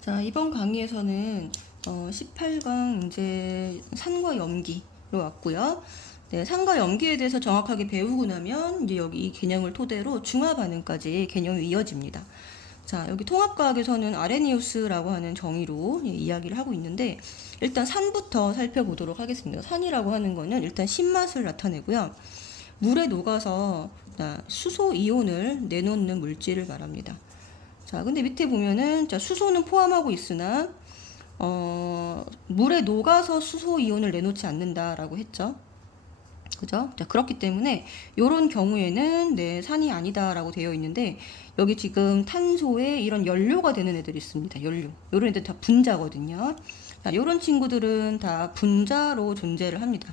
자, 이번 강의에서는 18강 이제 산과 염기로 왔고요. 네, 산과 염기에 대해서 정확하게 배우고 나면 이제 여기 이 개념을 토대로 중화 반응까지 개념이 이어집니다. 자, 여기 통합과학에서는 아레니우스라고 하는 정의로 이야기를 하고 있는데 일단 산부터 살펴보도록 하겠습니다. 산이라고 하는 거는 일단 신맛을 나타내고요. 물에 녹아서 수소 이온을 내놓는 물질을 말합니다. 자, 근데 밑에 보면은 자, 수소는 포함하고 있으나 물에 녹아서 수소 이온을 내놓지 않는다라고 했죠. 그죠? 자, 그렇기 때문에 이런 경우에는 네, 산이 아니다라고 되어 있는데 여기 지금 탄소에 이런 연료가 되는 애들이 있습니다. 연료. 이런 애들 다 분자거든요. 자, 이런 친구들은 다 분자로 존재를 합니다.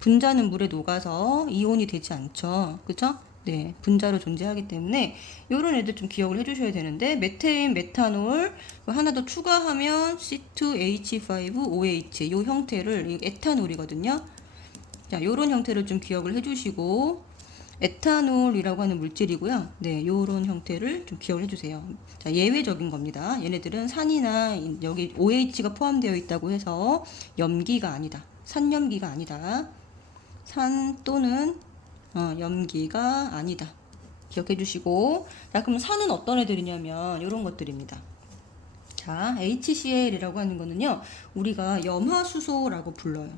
분자는 물에 녹아서 이온이 되지 않죠. 그죠? 네, 분자로 존재하기 때문에 이런 애들 좀 기억을 해주셔야 되는데 메테인, 메탄올 하나 더 추가하면 C2H5OH 이 형태를 에탄올이거든요. 자, 요런 형태를 좀 기억을 해주시고 에탄올이라고 하는 물질이고요. 네, 요런 형태를 좀 기억을 해주세요. 자, 예외적인 겁니다. 얘네들은 산이나 여기 OH가 포함되어 있다고 해서 염기가 아니다. 산염기가 아니다. 산 또는 염기가 아니다. 기억해 주시고, 자, 그럼 산은 어떤 애들이냐면 이런 것들입니다. 자, HCl이라고 하는 거는요, 우리가 염화수소라고 불러요.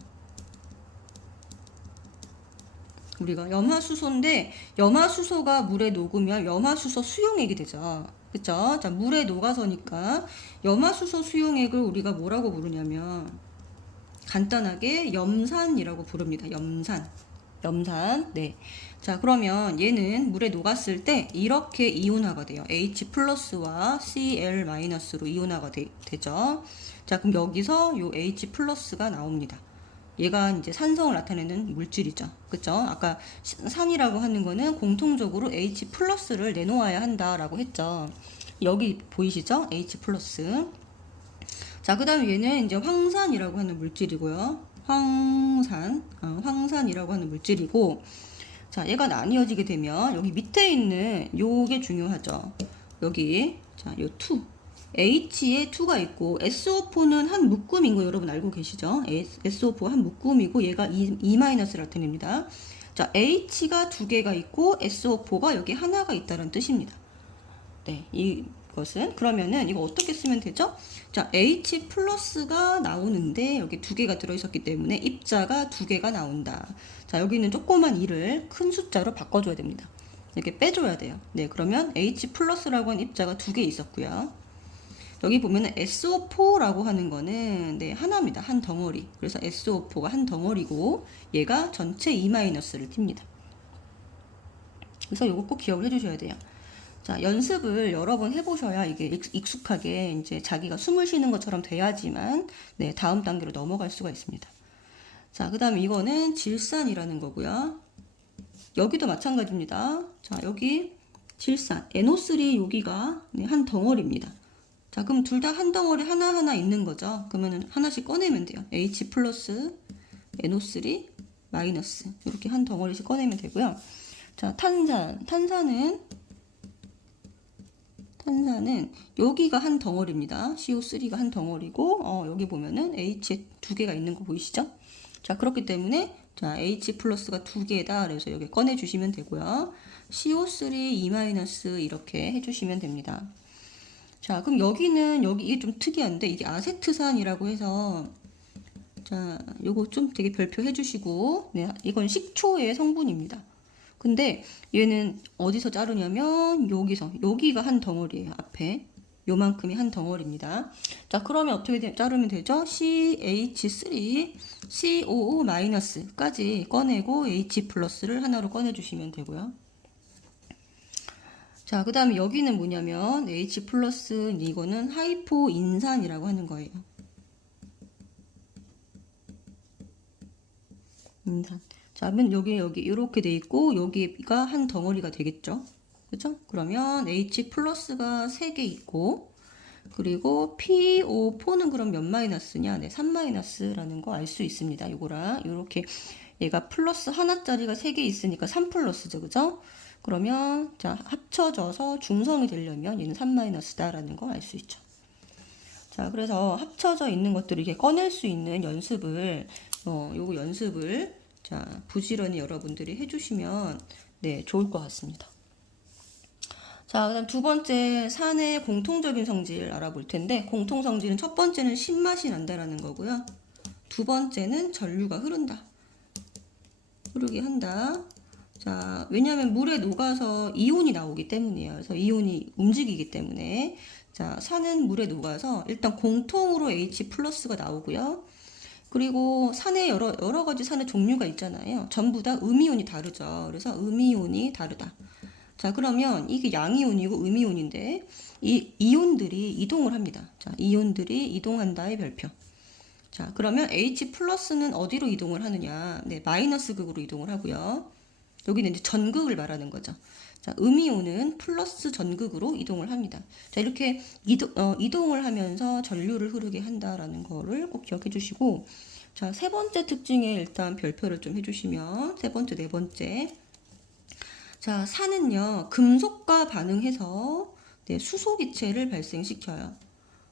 우리가 염화수소인데 염화수소가 물에 녹으면 염화수소 수용액이 되죠. 그쵸? 자, 물에 녹아서니까 염화수소 수용액을 우리가 뭐라고 부르냐면 간단하게 염산이라고 부릅니다. 염산. 염산. 네. 자, 그러면 얘는 물에 녹았을 때 이렇게 이온화가 돼요. H 플러스와 Cl 마이너스로 이온화가 되죠. 자, 그럼 여기서 요 H 플러스가 나옵니다. 얘가 이제 산성을 나타내는 물질이죠. 그쵸? 아까 산이라고 하는 거는 공통적으로 H 플러스를 내놓아야 한다라고 했죠. 여기 보이시죠? H 플러스. 자, 그 다음에 얘는 이제 황산이라고 하는 물질이고요. 황산이라고 하는 물질이고, 자, 얘가 나뉘어지게 되면 여기 밑에 있는 요게 중요하죠. 여기, 자, 요 2. H에 2가 있고, SO4는 한 묶음인 거 여러분 알고 계시죠? SO4 한 묶음이고, 얘가 2-를 나타냅니다. 자, H가 2개가 있고, SO4가 여기 하나가 있다는 뜻입니다. 네, 이것은 그러면은 이거 어떻게 쓰면 되죠? 자, H 플러스가 나오는데 여기 2개가 들어있었기 때문에 입자가 2개가 나온다. 자, 여기는 조그만 2를 큰 숫자로 바꿔줘야 됩니다. 이렇게 빼줘야 돼요. 네, 그러면 H 플러스라고 하는 입자가 2개 있었고요. 여기 보면은 SO4라고 하는 거는 네, 하나입니다. 한 덩어리. 그래서 SO4가 한 덩어리고 얘가 전체 2-를 띱니다. 그래서 이거 꼭 기억을 해주셔야 돼요. 자, 연습을 여러 번 해보셔야 이게 익숙하게 이제 자기가 숨을 쉬는 것처럼 돼야지만 네, 다음 단계로 넘어갈 수가 있습니다. 자, 그 다음에 이거는 질산이라는 거고요. 여기도 마찬가지입니다. 자, 여기 질산, NO3 여기가 네, 한 덩어리입니다. 자, 그럼 둘 다 한 덩어리 하나하나 있는 거죠. 그러면 하나씩 꺼내면 돼요. H 플러스, NO3 마이너스 이렇게 한 덩어리씩 꺼내면 되고요. 자, 탄산은 여기가 한 덩어리입니다. CO3가 한 덩어리고 여기 보면은 H 2개가 있는 거 보이시죠? 자, 그렇기 때문에 자, H 플러스가 2개다. 그래서 여기 꺼내 주시면 되고요. CO3 2- 이렇게 해 주시면 됩니다. 자, 그럼 여기는 이게 좀 특이한데 이게 아세트산이라고 해서 자, 요거 좀 되게 별표 해 주시고 네, 이건 식초의 성분입니다. 근데 얘는 어디서 자르냐면 여기가 한 덩어리예요. 앞에 요만큼이 한 덩어리입니다. 자, 그러면 어떻게 자르면 되죠? CH3 COO-까지 꺼내고 H 플러스를 하나로 꺼내주시면 되고요. 자, 그 다음에 여기는 뭐냐면 H 플러스 이거는 하이포인산이라고 하는 거예요. 인산. 자, 그러면 여기 이렇게 돼 있고 여기가 한 덩어리가 되겠죠. 그죠? 그러면 H 플러스가 3개 있고 그리고 PO4는 그럼 몇 마이너스냐? 네, 3-라는 거 알 수 있습니다. 요거랑 요렇게 얘가 플러스 하나짜리가 3개 있으니까 3 플러스죠. 그죠? 그러면 자, 합쳐져서 중성이 되려면 얘는 3-다라는 거 알 수 있죠. 자, 그래서 합쳐져 있는 것들을 이렇게 꺼낼 수 있는 연습을, 요거 연습을, 자, 부지런히 여러분들이 해주시면, 네, 좋을 것 같습니다. 자, 그다음 두 번째, 산의 공통적인 성질 알아볼 텐데, 공통 성질은 첫 번째는 신맛이 난다라는 거고요. 두 번째는 전류가 흐르게 한다. 자, 왜냐하면 물에 녹아서 이온이 나오기 때문이에요. 그래서 이온이 움직이기 때문에. 자, 산은 물에 녹아서 일단 공통으로 H 플러스가 나오고요. 그리고 산에 여러 가지 산의 종류가 있잖아요. 전부 다 음이온이 다르죠. 그래서 음이온이 다르다. 자, 그러면 이게 양이온이고 음이온인데 이 이온들이 이동을 합니다. 자, 이온들이 이동한다의 별표. 자, 그러면 H 플러스는 어디로 이동을 하느냐? 네, 마이너스 극으로 이동을 하고요. 여기는 이제 전극을 말하는 거죠. 자, 음이온은 플러스 전극으로 이동을 합니다. 자, 이렇게 이동을 하면서 전류를 흐르게 한다라는 거를 꼭 기억해 주시고, 자, 세 번째 특징에 일단 별표를 좀 해주시면, 세 번째, 네 번째. 자, 산은요, 금속과 반응해서 네, 수소기체를 발생시켜요.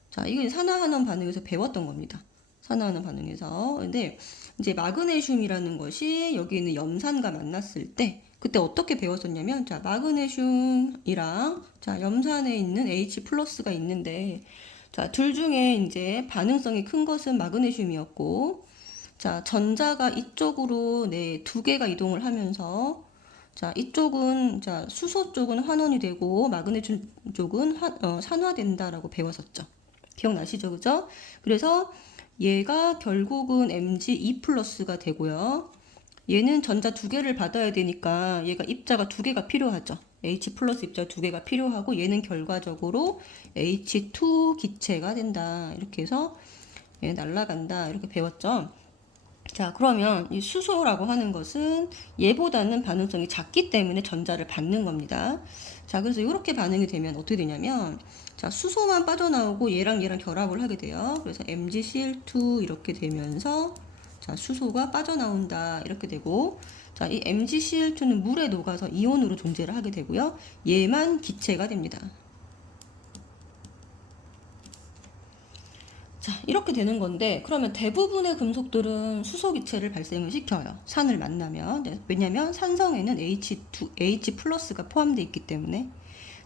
자, 이건 산화환원 반응에서 배웠던 겁니다. 산화환원 반응에서. 근데 이제 마그네슘이라는 것이 여기 있는 염산과 만났을 때 그때 어떻게 배웠었냐면, 자, 마그네슘이랑 자, 염산에 있는 H 플러스가 있는데, 자, 둘 중에 이제 반응성이 큰 것은 마그네슘이었고, 자, 전자가 이쪽으로 네, 두 개가 이동을 하면서, 자, 이쪽은 자, 수소 쪽은 환원이 되고 마그네슘 쪽은 산화된다라고 배웠었죠. 기억나시죠, 그죠? 그래서 얘가 결국은 Mg2 플러스가 되고요. 얘는 전자 두 개를 받아야 되니까 얘가 입자가 두 개가 필요하죠. H 플러스 입자 두 개가 필요하고 얘는 결과적으로 H2 기체가 된다. 이렇게 해서 얘 날아간다. 이렇게 배웠죠. 자, 그러면 이 수소라고 하는 것은 얘보다는 반응성이 작기 때문에 전자를 받는 겁니다. 자, 그래서 이렇게 반응이 되면 어떻게 되냐면, 자, 수소만 빠져나오고 얘랑 결합을 하게 돼요. 그래서 MgCl2 이렇게 되면서, 자, 수소가 빠져나온다. 이렇게 되고, 자, 이 MgCl2는 물에 녹아서 이온으로 존재를 하게 되고요. 얘만 기체가 됩니다. 자, 이렇게 되는 건데, 그러면 대부분의 금속들은 수소 기체를 발생을 시켜요. 산을 만나면. 네, 왜냐면 산성에는 H 플러스가 포함되어 있기 때문에.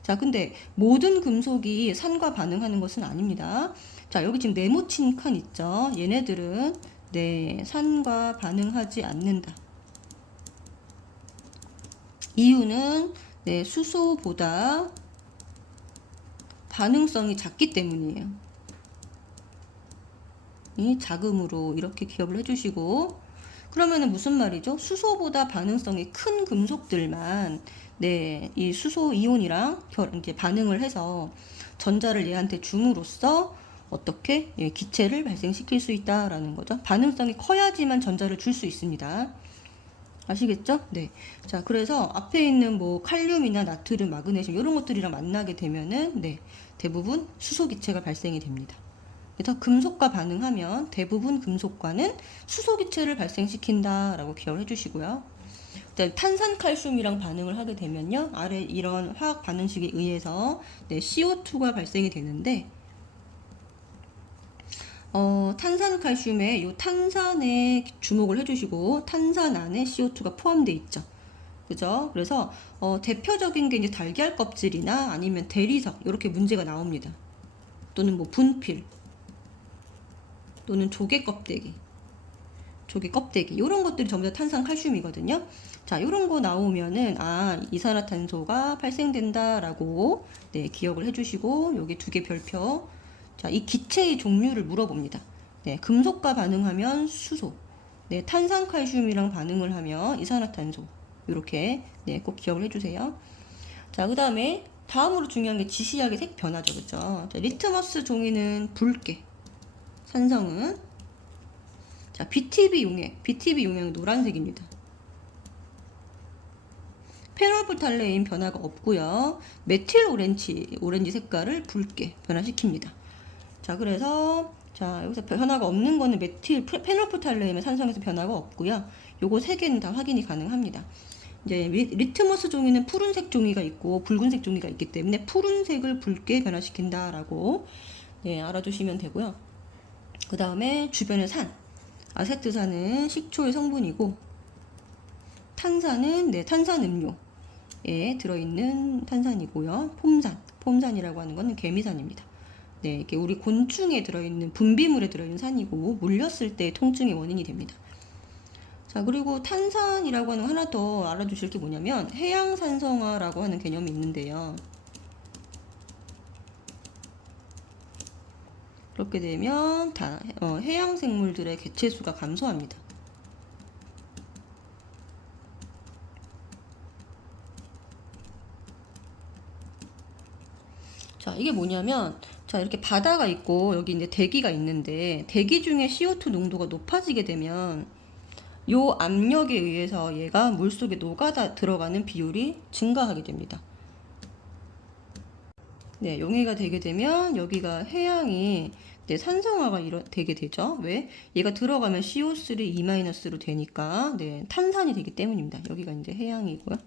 자, 근데 모든 금속이 산과 반응하는 것은 아닙니다. 자, 여기 지금 네모친 칸 있죠? 얘네들은 네, 산과 반응하지 않는다. 이유는 네, 수소보다 반응성이 작기 때문이에요. 이 자금으로 이렇게 기억을 해주시고, 그러면은 무슨 말이죠? 수소보다 반응성이 큰 금속들만 네, 이 수소 이온이랑 이렇게 반응을 해서 전자를 얘한테 줌으로써 어떻게 예, 기체를 발생시킬 수 있다라는 거죠. 반응성이 커야지만 전자를 줄 수 있습니다. 아시겠죠? 네. 자, 그래서 앞에 있는 뭐 칼륨이나 나트륨, 마그네슘 이런 것들이랑 만나게 되면은 네, 대부분 수소 기체가 발생이 됩니다. 그래서 금속과 반응하면 대부분 금속과는 수소 기체를 발생시킨다라고 기억을 해주시고요. 탄산칼슘이랑 반응을 하게 되면요, 아래 이런 화학 반응식에 의해서 네, CO2가 발생이 되는데, 탄산칼슘에 이 탄산에 주목을 해주시고 탄산 안에 CO2가 포함되어 있죠. 그죠? 그래서 대표적인 게 이제 달걀 껍질이나 아니면 대리석 이렇게 문제가 나옵니다. 또는 뭐 분필. 또는 조개 껍데기 이런 것들이 전부 다 탄산칼슘이거든요. 자, 이런 거 나오면은 이산화탄소가 발생된다라고 네, 기억을 해주시고, 여기 두 개 별표. 자, 이 기체의 종류를 물어봅니다. 네, 금속과 반응하면 수소, 네, 탄산칼슘이랑 반응을 하면 이산화탄소. 이렇게 네, 꼭 기억을 해주세요. 자, 그 다음에 다음으로 중요한 게 지시약의 색 변화죠, 그죠? 자, 리트머스 종이는 붉게. 산성은 자, BTB 용액은 노란색입니다. 페놀프탈레인 변화가 없고요. 메틸 오렌지 색깔을 붉게 변화시킵니다. 자, 그래서 자, 여기서 변화가 없는 거는 페놀프탈레인은 산성에서 변화가 없고요. 요거 세 개는 다 확인이 가능합니다. 이제 리트머스 종이는 푸른색 종이가 있고 붉은색 종이가 있기 때문에 푸른색을 붉게 변화시킨다라고 예, 알아두시면 되고요. 그 다음에 주변의 산, 아세트산은 식초의 성분이고, 탄산은 탄산음료에 들어있는 탄산이고요. 폼산이라고 하는 것은 개미산입니다. 네, 이게 우리 곤충에 들어있는 분비물에 들어있는 산이고 물렸을 때 통증의 원인이 됩니다. 자, 그리고 탄산이라고 하는 거 하나 더 알아두실 게 뭐냐면 해양산성화라고 하는 개념이 있는데요. 그렇게 되면 해양 생물들의 개체수가 감소합니다. 자, 이게 뭐냐면, 자, 이렇게 바다가 있고, 여기 이제 대기가 있는데, 대기 중에 CO2 농도가 높아지게 되면, 요 압력에 의해서 얘가 물속에 들어가는 비율이 증가하게 됩니다. 네, 용해가 되게 되면, 여기가 해양이 산성화가 되게 되죠. 왜? 얘가 들어가면 CO3 2-로 되니까, 네, 탄산이 되기 때문입니다. 여기가 이제 해양이고요.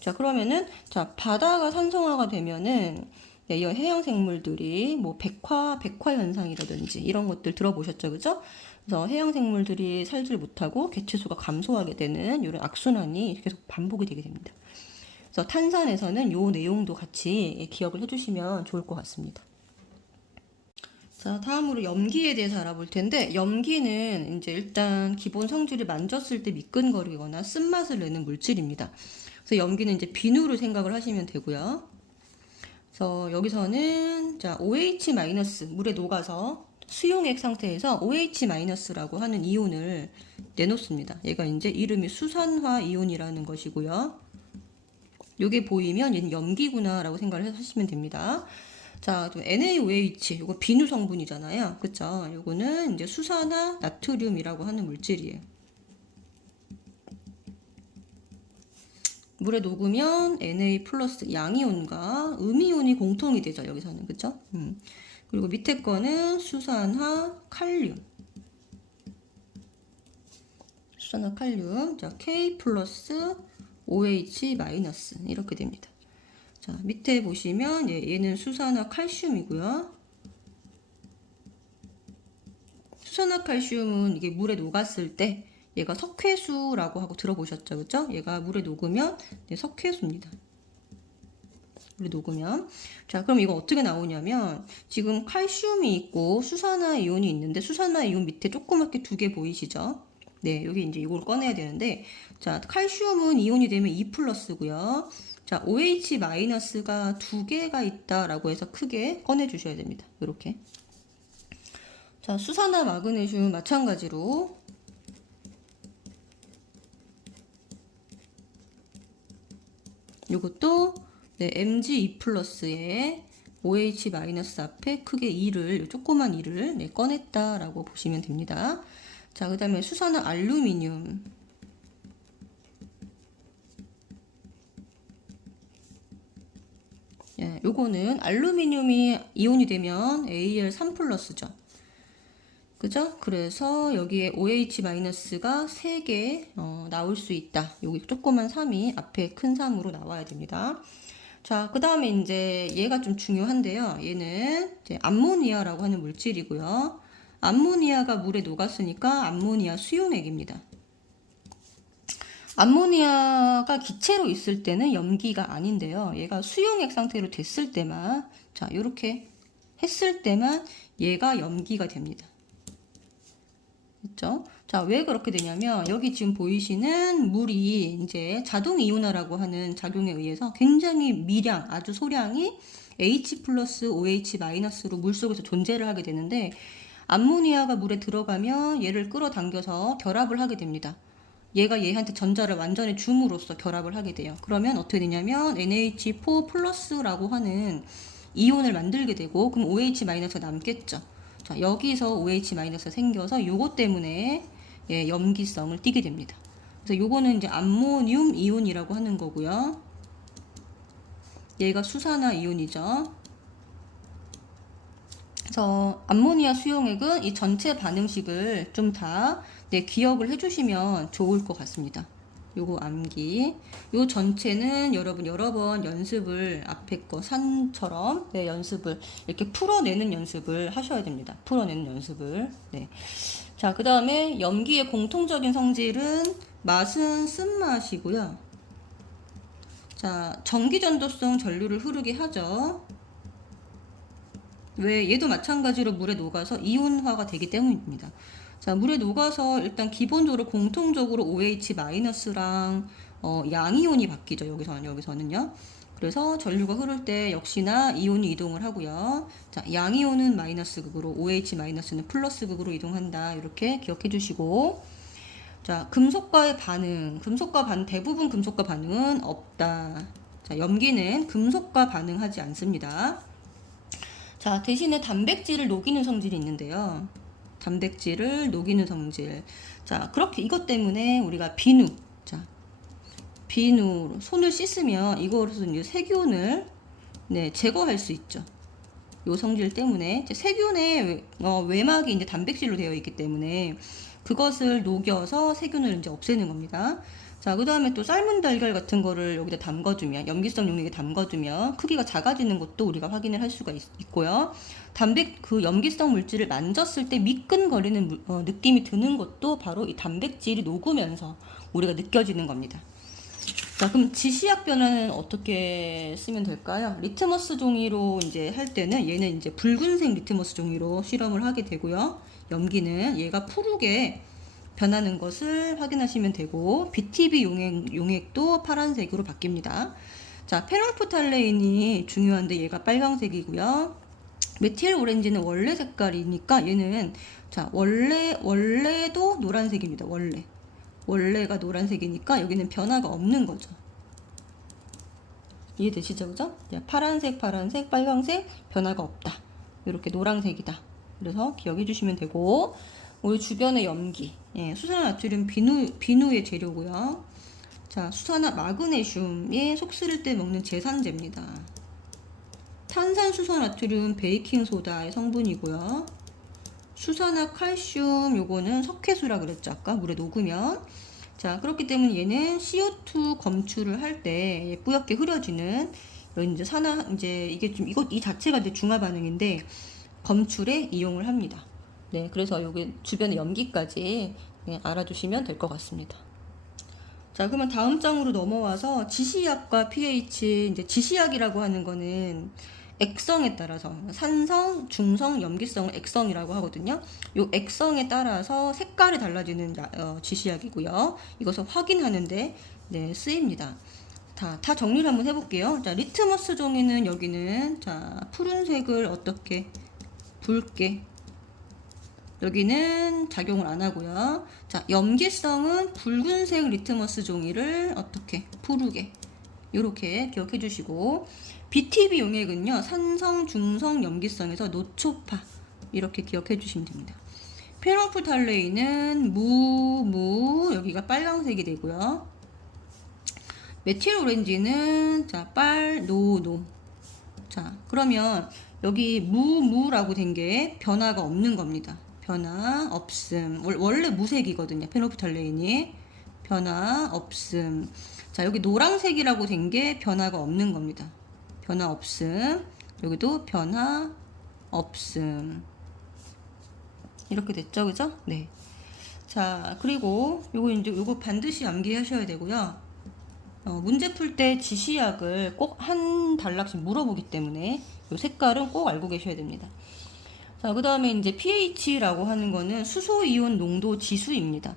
자, 그러면은, 자, 바다가 산성화가 되면은, 네, 이 해양 생물들이 뭐 백화 현상이라든지 이런 것들 들어보셨죠, 그죠? 그래서 해양 생물들이 살질 못하고 개체수가 감소하게 되는 이런 악순환이 계속 반복이 되게 됩니다. 그래서 탄산에서는 요 내용도 같이 기억을 해주시면 좋을 것 같습니다. 자, 다음으로 염기에 대해서 알아볼 텐데, 염기는 이제 일단 기본 성질을 만졌을 때 미끈거리거나 쓴맛을 내는 물질입니다. 그래서 염기는 이제 비누를 생각을 하시면 되고요. 그래서 여기서는 자, OH- 물에 녹아서 수용액 상태에서 OH-라고 하는 이온을 내놓습니다. 얘가 이제 이름이 수산화 이온이라는 것이고요. 요게 보이면 얘는 염기구나라고 생각을 하시면 됩니다. 자, 또 NaOH, 요거 비누 성분이잖아요. 그쵸? 요거는 이제 수산화 나트륨이라고 하는 물질이에요. 물에 녹으면 Na 플러스 양이온과 음이온이 공통이 되죠. 여기서는. 그쵸? 그리고 밑에 거는 수산화 칼륨. 자, K 플러스 OH 마이너스. 이렇게 됩니다. 자, 밑에 보시면 얘는 수산화 칼슘이고요. 수산화 칼슘은 이게 물에 녹았을 때 얘가 석회수라고 하고 들어보셨죠? 그죠? 얘가 물에 녹으면 석회수입니다. 물에 녹으면. 자, 그럼 이거 어떻게 나오냐면 지금 칼슘이 있고 수산화 이온이 있는데 수산화 이온 밑에 조그맣게 두 개 보이시죠? 네, 여기 이제 이걸 꺼내야 되는데 자, 칼슘은 이온이 되면 2+고요. 자, OH-가 두 개가 있다라고 해서 크게 꺼내 주셔야 됩니다. 이렇게. 자, 수산화 마그네슘 마찬가지로 요것도 네, Mg2+에 OH- 앞에 크게 2를 조그만 2를 네, 꺼냈다라고 보시면 됩니다. 자, 그 다음에 수산화 알루미늄. 예, 요거는 알루미늄이 이온이 되면 Al3+죠. 그죠? 그래서 여기에 OH-가 3개 나올 수 있다. 여기 조그만 3이 앞에 큰 3으로 나와야 됩니다. 자, 그 다음에 이제 얘가 좀 중요한데요. 얘는 이제 암모니아라고 하는 물질이고요. 암모니아가 물에 녹았으니까 암모니아 수용액입니다. 암모니아가 기체로 있을 때는 염기가 아닌데요. 얘가 수용액 상태로 됐을 때만, 자, 요렇게 했을 때만 얘가 염기가 됩니다. 그렇죠? 자, 왜 그렇게 되냐면 여기 지금 보이시는 물이 이제 자동 이온화라고 하는 작용에 의해서 굉장히 미량, 아주 소량이 H 플러스 OH-로 물속에서 존재를 하게 되는데 암모니아가 물에 들어가면 얘를 끌어당겨서 결합을 하게 됩니다. 얘가 얘한테 전자를 완전히 줌으로써 결합을 하게 돼요. 그러면 어떻게 되냐면 NH4 플러스라고 하는 이온을 만들게 되고 그럼 OH-가 남겠죠. 자, 여기서 OH- 생겨서 요거 때문에 예, 염기성을 띠게 됩니다. 그래서 요거는 이제 암모늄 이온이라고 하는 거고요. 얘가 수산화 이온이죠. 그래서 암모니아 수용액은 이 전체 반응식을 좀 다 네, 기억을 해주시면 좋을 것 같습니다. 요거 암기. 요 전체는 여러분 여러 번 연습을 앞에 거 산처럼 네, 연습을 이렇게 풀어내는 연습을 하셔야 됩니다. 풀어내는 연습을. 네. 자, 그 다음에 염기의 공통적인 성질은 맛은 쓴맛이고요. 자, 전기전도성 전류를 흐르게 하죠. 왜? 얘도 마찬가지로 물에 녹아서 이온화가 되기 때문입니다. 자, 물에 녹아서 일단 기본적으로 공통적으로 OH-랑 양이온이 바뀌죠. 여기서는요. 그래서 전류가 흐를 때 역시나 이온이 이동을 하고요. 자, 양이온은 마이너스 극으로, OH-는 플러스 극으로 이동한다. 이렇게 기억해 주시고. 자, 대부분 금속과 반응은 없다. 자, 염기는 금속과 반응하지 않습니다. 자, 대신에 단백질을 녹이는 성질이 있는데요. 단백질을 녹이는 성질. 자, 그렇게 이것 때문에 우리가 비누 손을 씻으면 이거로서 이제 세균을 네, 제거할 수 있죠. 요 성질 때문에 세균의 외막이 이제 단백질로 되어 있기 때문에 그것을 녹여서 세균을 이제 없애는 겁니다. 자, 그 다음에 또 삶은 달걀 같은 거를 여기다 담가주면, 염기성 용액에 담가주면 크기가 작아지는 것도 우리가 확인을 할 수가 있고요. 그 염기성 물질을 만졌을 때 미끈거리는 느낌이 드는 것도 바로 이 단백질이 녹으면서 우리가 느껴지는 겁니다. 자, 그럼 지시약 변화는 어떻게 쓰면 될까요? 리트머스 종이로 이제 할 때는 얘는 이제 붉은색 리트머스 종이로 실험을 하게 되고요. 염기는 얘가 푸르게 변하는 것을 확인하시면 되고, BTB 용액도 파란색으로 바뀝니다. 자, 페놀프탈레인이 중요한데 얘가 빨강색이고요. 메틸 오렌지는 원래 색깔이니까 얘는 자, 원래도 노란색입니다. 원래가 노란색이니까 여기는 변화가 없는 거죠. 이해되시죠? 그죠? 파란색, 빨강색, 변화가 없다. 이렇게 노란색이다. 그래서 기억해 주시면 되고, 우리 주변의 염기, 수산화나트륨 비누의 재료고요. 자, 수산화 마그네슘이 속 쓰릴 때 먹는 제산제입니다. 탄산수소나트륨 베이킹소다의 성분이고요. 수산화칼슘 요거는 석회수라 그랬죠. 아까 물에 녹으면. 자, 그렇기 때문에 얘는 CO2 검출을 할 때 뿌옇게 흐려지는 이제 이게 좀 이 자체가 이제 중화 반응인데 검출에 이용을 합니다. 네, 그래서 여기 주변의 염기까지 알아두시면 될 것 같습니다. 자, 그러면 다음 장으로 넘어와서 지시약과 pH, 이제 지시약이라고 하는 거는 액성에 따라서 산성, 중성, 염기성을 액성이라고 하거든요. 요 액성에 따라서 색깔이 달라지는 지시약이고요. 이것을 확인하는데 쓰입니다. 다 정리를 한번 해볼게요. 자, 리트머스 종이는 여기는 자, 푸른색을 어떻게 붉게 여기는 작용을 안 하고요. 자, 염기성은 붉은색 리트머스 종이를 어떻게 푸르게 이렇게 기억해 주시고, BTB 용액은요 산성, 중성, 염기성에서 노초파 이렇게 기억해 주시면 됩니다. 페놀프탈레인은 여기가 빨강색이 되고요. 메틸 오렌지는 자, 노. 자, 그러면 여기 무라고 된 게 변화가 없는 겁니다. 변화 없음. 원래 무색이거든요. 페놀프탈레인이 변화 없음. 자, 여기 노란색이라고 된 게 변화가 없는 겁니다. 변화 없음. 여기도 변화 없음. 이렇게 됐죠, 그죠? 네. 자, 그리고 요거 반드시 암기하셔야 되고요. 문제 풀 때 지시약을 꼭 한 단락씩 물어보기 때문에 요 색깔은 꼭 알고 계셔야 됩니다. 자, 그 다음에 이제 pH라고 하는 거는 수소이온 농도 지수입니다.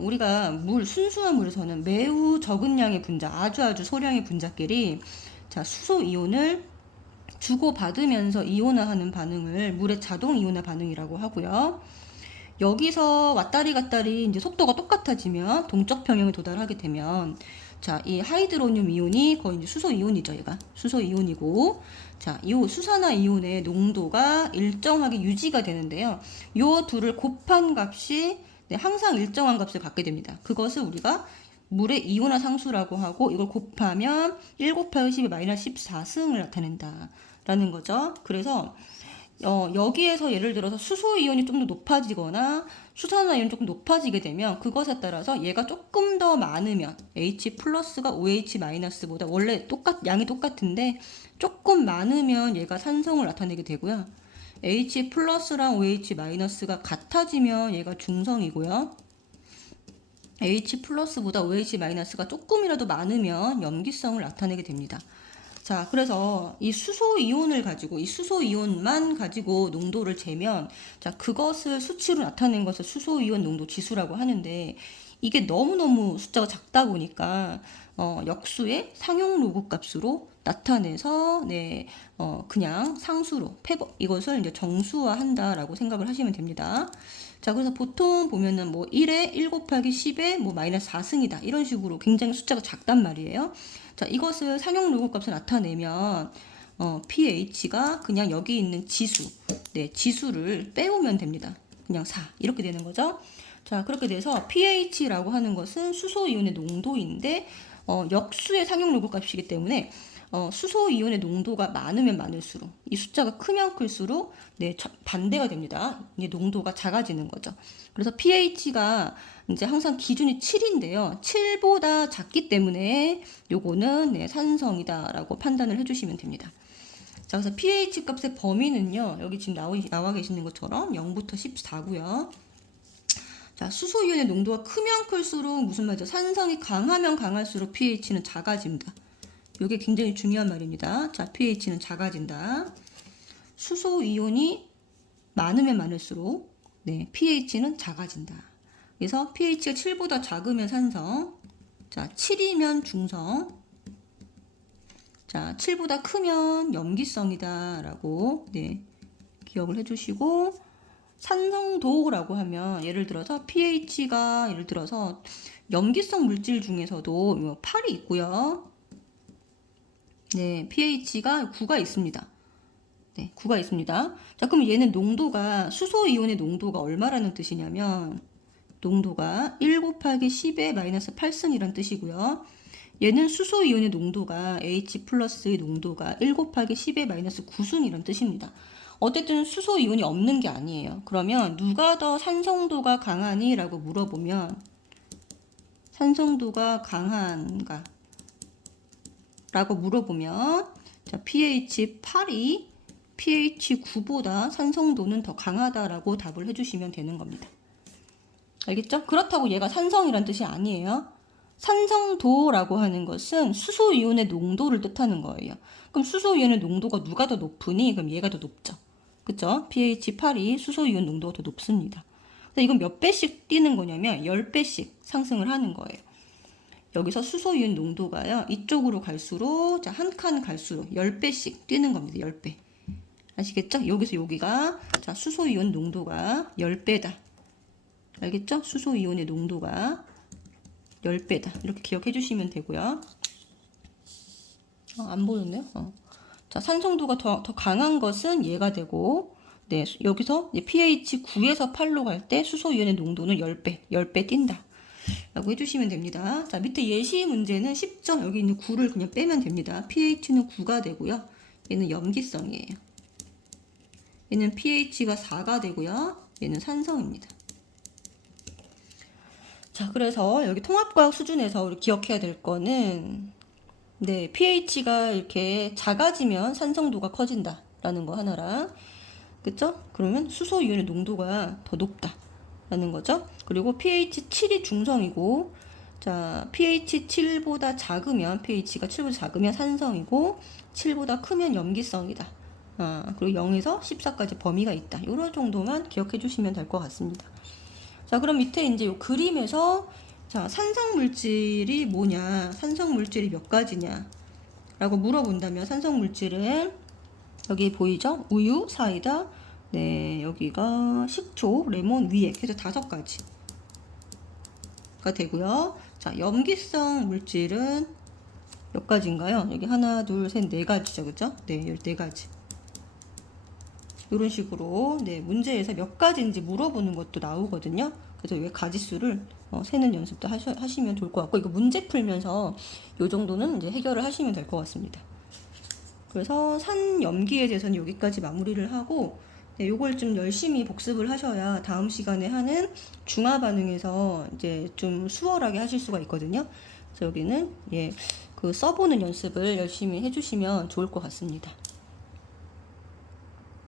우리가 순수한 물에서는 매우 적은 양의 분자, 아주 소량의 분자끼리 자, 수소이온을 주고받으면서 이온화하는 반응을 물의 자동 이온화 반응이라고 하고요. 여기서 왔다리 갔다리 이제 속도가 똑같아지면 동적 평형에 도달하게 되면 자, 이 하이드로늄 이온이 거의 이제 수소 이온이죠. 얘가 수소 이온이고, 자, 이 수산화 이온의 농도가 일정하게 유지가 되는데요. 요 둘을 곱한 값이 항상 일정한 값을 갖게 됩니다. 그것을 우리가 물의 이온화 상수라고 하고, 이걸 곱하면 1 곱하기 10의 마이너스 14승을 나타낸다 라는 거죠. 그래서 여기에서 예를 들어서 수소 이온이 좀 더 높아지거나 수산화 이온이 조금 높아지게 되면 그것에 따라서 얘가 조금 더 많으면 H 플러스가 OH 마이너스보다 원래 양이 똑같은데 조금 많으면 얘가 산성을 나타내게 되고요. H 플러스랑 OH 마이너스가 같아지면 얘가 중성이고요. H 플러스보다 OH 마이너스가 조금이라도 많으면 염기성을 나타내게 됩니다. 자, 그래서 이 수소 이온을 가지고 이 수소 이온만 가지고 농도를 재면 자, 그것을 수치로 나타낸 것을 수소 이온 농도 지수라고 하는데 이게 너무너무 숫자가 작다 보니까 역수의 상용 로그 값으로 나타내서 그냥 상수로 이것을 이제 정수화한다라고 생각을 하시면 됩니다. 자, 그래서 보통 보면은 뭐 1에 1 곱하기 10에 뭐 마이너스 4승이다. 이런 식으로 굉장히 숫자가 작단 말이에요. 자, 이것을 상용 로그 값을 나타내면 pH가 그냥 여기 있는 지수를 빼오면 됩니다. 그냥 4 이렇게 되는 거죠. 자, 그렇게 돼서 pH라고 하는 것은 수소 이온의 농도인데 역수의 상용 로그 값이기 때문에 수소 이온의 농도가 많으면 많을수록 이 숫자가 크면 클수록 반대가 됩니다. 이게 농도가 작아지는 거죠. 그래서 pH가 이제 항상 기준이 7인데요. 7보다 작기 때문에 요거는 산성이다라고 판단을 해주시면 됩니다. 자, 그래서 pH 값의 범위는요. 여기 지금 나와 계시는 것처럼 0부터 14고요. 자, 수소 이온의 농도가 크면 클수록 무슨 말이죠? 산성이 강하면 강할수록 pH는 작아집니다. 이게 굉장히 중요한 말입니다. 자, pH는 작아진다. 수소 이온이 많으면 많을수록 pH는 작아진다. 그래서 pH가 7보다 작으면 산성, 자, 7이면 중성, 자, 7보다 크면 염기성이다 라고 기억을 해주시고, 산성도라고 하면 예를 들어서 pH가 예를 들어서 염기성 물질 중에서도 8이 있고요. pH가 9가 있습니다. 9가 있습니다. 자, 그럼 얘는 농도가 수소 이온의 농도가 얼마라는 뜻이냐면 농도가 1 곱하기 10의 마이너스 8승이란 뜻이고요. 얘는 수소 이온의 농도가 H 플러스의 농도가 1 곱하기 10의 마이너스 9승이란 뜻입니다. 어쨌든 수소 이온이 없는 게 아니에요. 그러면 누가 더 산성도가 강하니? 라고 물어보면 산성도가 강한가? 라고 물어보면 자, pH 8이 pH 9보다 산성도는 더 강하다라고 답을 해주시면 되는 겁니다. 알겠죠? 그렇다고 얘가 산성이란 뜻이 아니에요. 산성도라고 하는 것은 수소 이온의 농도를 뜻하는 거예요. 그럼 수소 이온의 농도가 누가 더 높으니? 그럼 얘가 더 높죠. 그쵸? pH 8이 수소 이온 농도가 더 높습니다. 이건 몇 배씩 뛰는 거냐면 10배씩 상승을 하는 거예요. 여기서 수소 이온 농도가요. 이쪽으로 갈수록 한 칸 갈수록 10배씩 뛰는 겁니다. 10배. 아시겠죠? 여기서 여기가 자, 수소 이온 농도가 10배다. 알겠죠? 수소 이온의 농도가 10배다. 이렇게 기억해 주시면 되고요. 안 보였네요. 자, 산성도가 더 강한 것은 얘가 되고, 여기서 pH 9에서 8로 갈 때 수소 이온의 농도는 10배 뛴다. 라고 해주시면 됩니다. 자, 밑에 예시 문제는 쉽죠? 여기 있는 9를 그냥 빼면 됩니다. pH는 9가 되고요. 얘는 염기성이에요. 얘는 pH가 4가 되고요. 얘는 산성입니다. 자, 그래서 여기 통합과학 수준에서 우리 기억해야 될 거는 pH가 이렇게 작아지면 산성도가 커진다라는 거 하나랑, 그쵸? 그러면 수소 이온의 농도가 더 높다라는 거죠. 그리고 pH 7이 중성이고, 자, pH 7보다 작으면 pH가 7보다 작으면 산성이고 7보다 크면 염기성이다. 그리고 0에서 14까지 범위가 있다. 이런 정도만 기억해 주시면 될 것 같습니다. 자, 그럼 밑에 이제 이 그림에서 자, 산성 물질이 뭐냐, 산성 물질이 몇 가지냐 라고 물어본다면 산성 물질은 여기 보이죠? 우유, 사이다, 여기가 식초, 레몬, 위액 해서 5가지가 되고요. 자, 염기성 물질은 몇 가지인가요? 여기 하나, 둘, 셋, 4가지죠. 그죠? 14가지. 이런 식으로 문제에서 몇 가지인지 물어보는 것도 나오거든요. 그래서 왜 가지수를 세는 연습도 하시면 좋을 것 같고, 이거 문제 풀면서 이 정도는 이제 해결을 하시면 될 것 같습니다. 그래서 산염기에 대해서는 여기까지 마무리를 하고, 네, 요걸 좀 열심히 복습을 하셔야 다음 시간에 하는 중화 반응에서 이제 좀 수월하게 하실 수가 있거든요. 그래서 여기는 예, 그 써보는 연습을 열심히 해주시면 좋을 것 같습니다.